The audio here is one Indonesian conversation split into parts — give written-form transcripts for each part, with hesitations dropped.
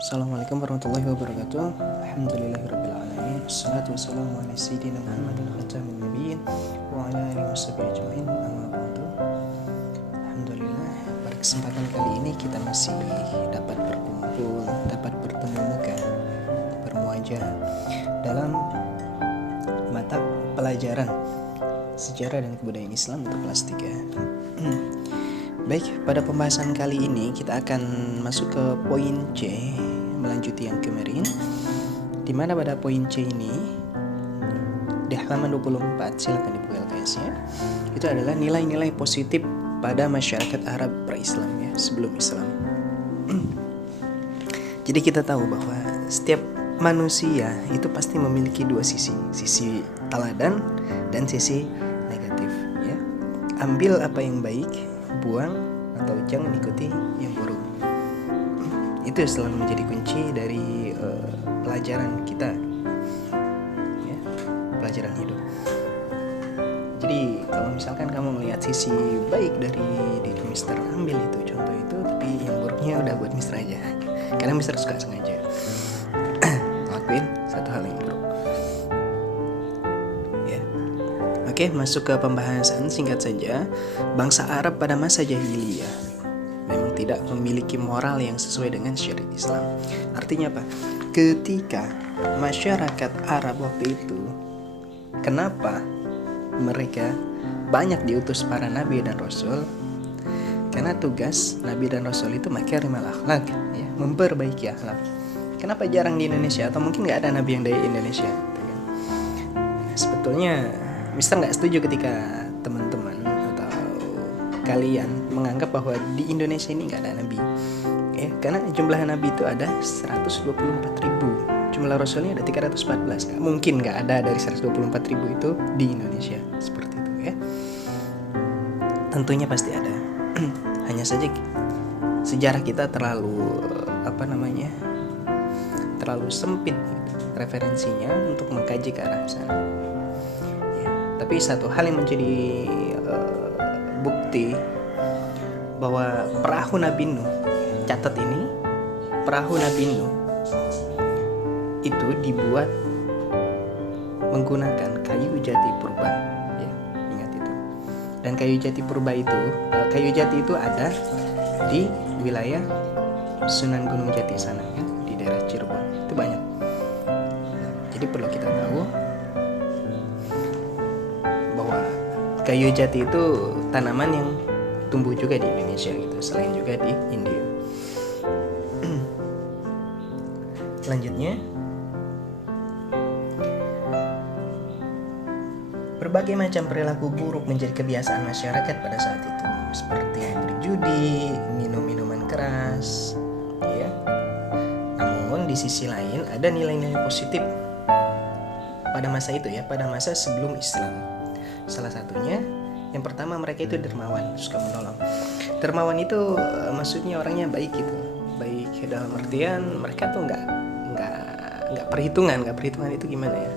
Assalamualaikum warahmatullahi wabarakatuh. Alhamdulillahirrabbilalamin. Wassalatu wassalamu ala sayyidina Muhammadin khatamin nabiyyin wa ala alihi washabihi ajma'in. Amma ba'du. Alhamdulillah, pada kesempatan kali ini kita masih dapat berkumpul, dapat bertemu muka, bermuajah dalam mata pelajaran Sejarah dan Kebudayaan Islam untuk kelas 3. Baik, pada pembahasan kali ini kita akan masuk ke poin C, melanjuti yang kemarin, di mana pada poin C ini di halaman 24, silakan dibuka LKS-nya. Itu adalah nilai-nilai positif pada masyarakat Arab pra-Islam ya, sebelum Islam. Jadi kita tahu bahwa setiap manusia itu pasti memiliki dua sisi teladan dan sisi negatif ya. Ambil apa yang baik, buang atau jangan ikuti yang buruk. Itu selalu menjadi kunci dari pelajaran kita ya, pelajaran hidup. Jadi kalau misalkan kamu melihat sisi baik dari diri Mister, ambil itu contoh itu, tapi yang buruknya udah buat Mister aja, karena Mister suka sengaja ngelakuin satu hal yang buruk ya. Oke, masuk ke pembahasan singkat saja. Bangsa Arab pada masa jahiliyah memang tidak memiliki moral yang sesuai dengan syariat Islam. Artinya apa? Ketika masyarakat Arab waktu itu, kenapa mereka banyak diutus para nabi dan rasul? Karena tugas nabi dan rasul itu makarimal akhlak ya, memperbaiki akhlak. Kenapa jarang di Indonesia, atau mungkin nggak ada nabi yang dari Indonesia? Sebetulnya Mister nggak setuju ketika teman-teman atau kalian menganggap bahwa di Indonesia ini nggak ada nabi ya, karena jumlah nabi itu ada 124.000, jumlah rasulnya ada 314. Mungkin nggak ada dari 124.000 itu di Indonesia, seperti itu ya. Tentunya pasti ada. Hanya saja sejarah kita terlalu terlalu sempit gitu, referensinya untuk mengkaji ke arah sana. Tapi satu hal yang menjadi bukti bahwa perahu Nabi Nuh, catat ini, perahu Nabi Nuh itu dibuat menggunakan kayu jati purba ya, ingat itu. Dan kayu jati purba itu, kayu jati itu ada di wilayah Sunan Gunung Jati sana ya, di daerah Cirebon. Itu banyak. Jadi perlu kita tahu kayu jati itu tanaman yang tumbuh juga di Indonesia gitu, selain juga di India. Selanjutnya, berbagai macam perilaku buruk menjadi kebiasaan masyarakat pada saat itu, seperti berjudi, minum minuman keras, ya. Namun di sisi lain ada nilai-nilai positif pada masa itu ya, pada masa sebelum Islam. Salah satunya, yang pertama, mereka itu dermawan, suka menolong. Dermawan itu maksudnya orangnya baik gitu, baik dalam artian mereka tuh nggak perhitungan itu gimana ya,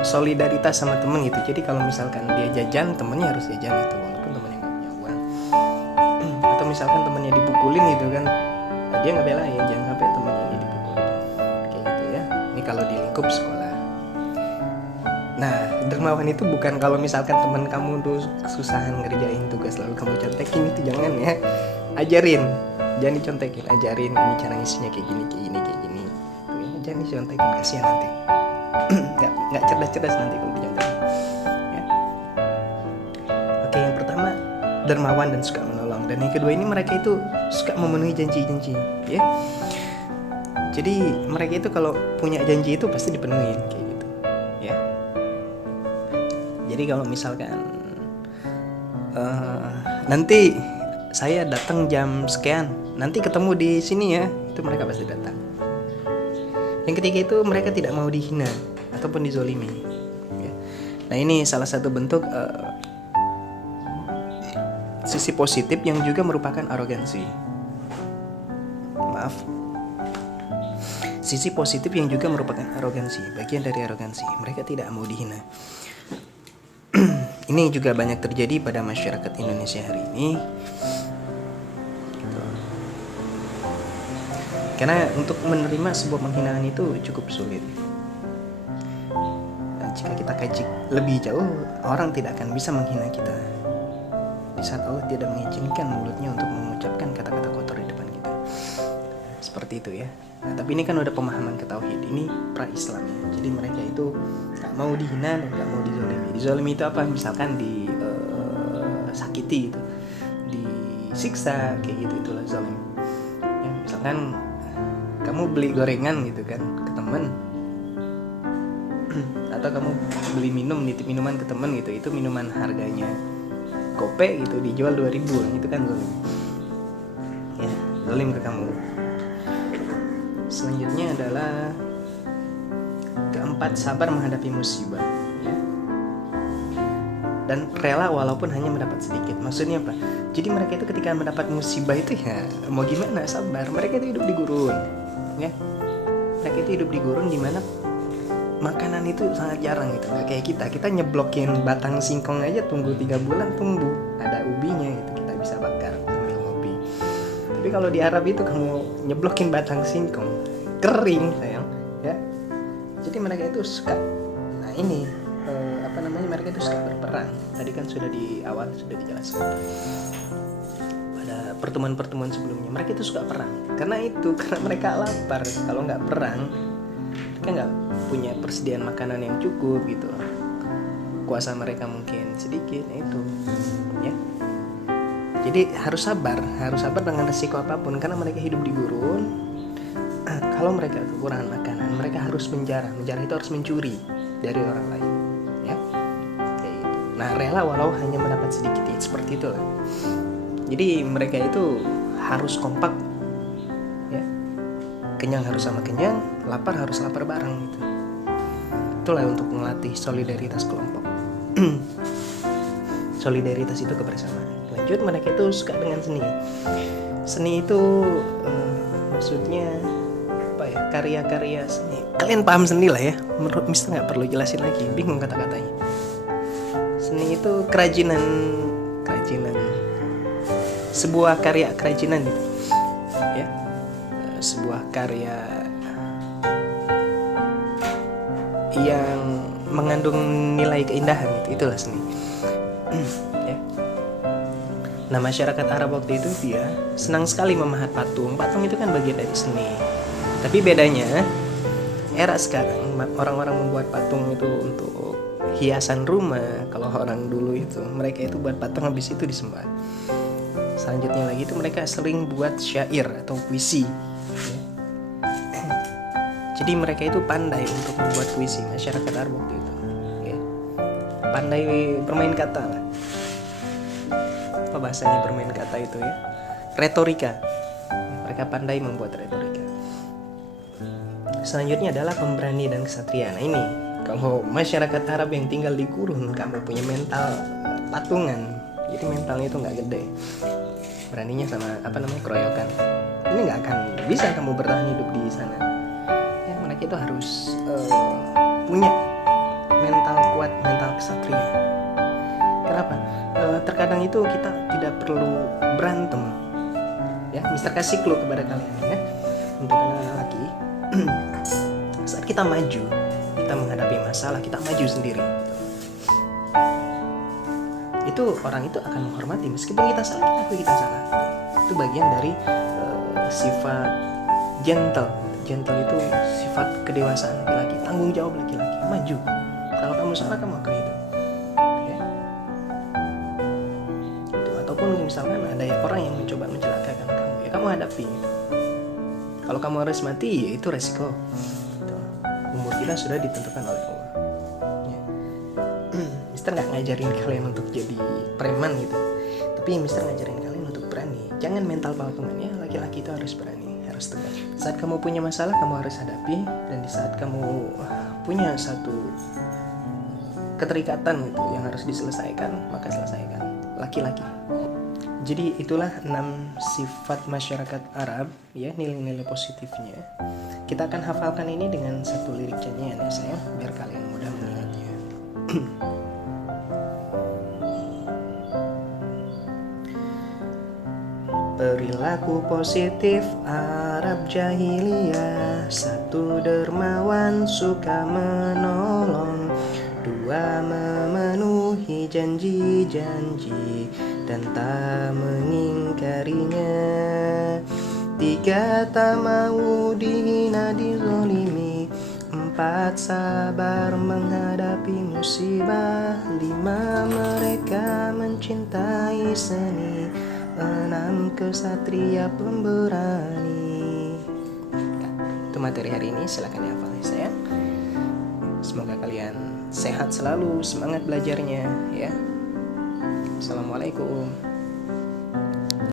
solidaritas sama temen gitu. Jadi kalau misalkan dia jajan, temennya harus jajan gitu, walaupun temennya nggak punya uang. Atau misalkan temennya dipukulin gitu kan, dia nggak belain, jangan sampai temennya ini dipukulin, kayak gitu ya. Ini kalau di lingkup sekolah. Nah, dermawan itu bukan kalau misalkan teman kamu tuh kesusahan ngerjain tugas lalu kamu contekin, itu jangan ya. Ajarin, jangan dicontekin, ajarin ini cara ngisinya kayak gini. Jangan dicontekin, kasihan nanti. nggak cerdas nanti kalau dicontekin. Ya. Oke, yang pertama dermawan dan suka menolong, dan yang kedua ini mereka itu suka memenuhi janji-janji, ya. Jadi mereka itu kalau punya janji itu pasti dipenuhin kayak gitu, ya. Jadi kalau misalkan nanti saya datang jam sekian, nanti ketemu di sini ya, itu mereka pasti datang. Yang ketiga itu mereka tidak mau dihina ataupun dizolimi ya. Nah, ini salah satu bentuk sisi positif yang juga merupakan arogansi. Sisi positif yang juga merupakan arogansi, bagian dari arogansi. Mereka tidak mau dihina. Ini juga banyak terjadi pada masyarakat Indonesia hari ini. Karena untuk menerima sebuah penghinaan itu cukup sulit. Dan jika kita kaji lebih jauh, orang tidak akan bisa menghina kita di saat Allah tidak mengizinkan mulutnya untuk mengucapkan kata-kata kotor di depan kita. Seperti itu ya. Nah, tapi ini kan udah pemahaman ke tauhid, ini pra-Islam ya. Jadi mereka itu gak mau dihina dan gak mau dizolimi. Dizolimi itu apa? Misalkan sakiti gitu, disiksa kayak gitu, itulah zalim. Ya, misalkan kamu beli gorengan gitu kan ke temen, atau kamu beli nitip minuman ke temen gitu, itu minuman harganya gope gitu dijual 2.000, itu kan zalim. Ya, zalim ke kamu. Selanjutnya adalah keempat, sabar menghadapi musibah ya. Dan rela walaupun hanya mendapat sedikit. Maksudnya apa? Jadi mereka itu ketika mendapat musibah itu ya mau gimana, sabar. Mereka itu hidup di gurun ya. Mereka itu hidup di gurun dimana makanan itu sangat jarang gitu. Kayak kita nyeblokin batang singkong aja tunggu 3 bulan tumbuh, ada ubinya gitu, kita bisa bakar sambil ngopi. Tapi kalau di Arab itu kamu nyeblokin batang singkong kering sayang ya. Jadi mereka itu suka, nah ini mereka itu suka berperang. Tadi kan sudah di awal sudah dijelaskan pada pertemuan-pertemuan sebelumnya, mereka itu suka perang karena mereka lapar. Kalau nggak perang mereka nggak punya persediaan makanan yang cukup gitu, kuasa mereka mungkin sedikit, itu ya. Jadi harus sabar dengan resiko apapun karena mereka hidup di gurun. Kalau mereka kekurangan makanan, mereka harus menjarah itu harus mencuri dari orang lain ya. Kayak gitu. Nah, rela walau hanya mendapat sedikit, ya, seperti itulah. Jadi mereka itu harus kompak ya. Kenyang harus sama kenyang, lapar harus lapar bareng gitu. Itulah untuk melatih solidaritas kelompok. Solidaritas itu kebersamaan. Lanjut, mereka itu suka dengan seni. Seni itu maksudnya apa ya? Karya-karya seni. Kalian paham seni lah ya. Menurut Mister nggak perlu jelasin lagi. Bingung kata-katanya. Seni itu kerajinan. Sebuah karya kerajinan gitu. Ya. Sebuah karya yang mengandung nilai keindahan gitu. Itulah seni. Ya. Nah, masyarakat Arab waktu itu dia senang sekali memahat patung. Patung itu kan bagian dari seni. Tapi bedanya era sekarang orang-orang membuat patung itu untuk hiasan rumah. Kalau orang dulu itu mereka itu buat patung, habis itu disembah. Selanjutnya lagi itu mereka sering buat syair atau puisi. Jadi mereka itu pandai untuk membuat puisi, masyarakat Arab waktu itu ya. Pandai bermain kata lah. Apa bahasanya bermain kata itu ya? Retorika. Mereka pandai membuat retorika. Selanjutnya adalah pemberani dan kesatria. Nah ini, kalau masyarakat Arab yang tinggal di gurun, kamu punya mental patungan, jadi mentalnya itu nggak gede. Beraninya sama keroyokan. Ini nggak akan bisa kamu bertahan hidup di sana. Ya, mereka itu harus punya mental kuat, mental kesatria. Kenapa? Terkadang itu kita tidak perlu berantem. Ya, Mister kasih clue kepada kalian ya, untuk anak-anak laki. Saat kita maju, kita menghadapi masalah, kita maju sendiri. Itu orang itu akan menghormati meskipun kita salah, kita akui kita salah. Itu bagian dari sifat gentle. Gentle itu sifat kedewasaan laki-laki, tanggung jawab laki-laki. Maju. Kalau kamu salah, kamu akui itu. Ya. Itu. Ataupun misalkan ada orang yang mencoba mencelakakan kamu, ya kamu hadapi. Kalau kamu harus mati, ya itu resiko. Itu. Umur kita sudah ditentukan oleh Allah. Mister nggak ngajarin kalian untuk jadi preman gitu, tapi Mister ngajarin kalian untuk berani. Jangan mental patungan ya, laki-laki itu harus berani, harus tegas. Saat kamu punya masalah, kamu harus hadapi, dan di saat kamu punya satu keterikatan gitu yang harus diselesaikan, maka selesaikan. Laki-laki. Jadi itulah 6 sifat masyarakat Arab ya, nilai-nilai positifnya. Kita akan hafalkan ini dengan satu lirik nyanyian ya sayang, biar kalian mudah mengingatnya. Perilaku positif Arab jahiliyah. Satu, dermawan suka menolong. Dua, memenuhi janji-janji dan tak mengingkarinya. Tiga, tak mau dihina dizolimi. Empat, sabar menghadapi musibah. Lima, mereka mencintai seni. Enam, kesatria pemberani. Itu materi hari ini, silakan dihafal ya sayang. Semoga kalian sehat selalu, semangat belajarnya ya. Assalamualaikum.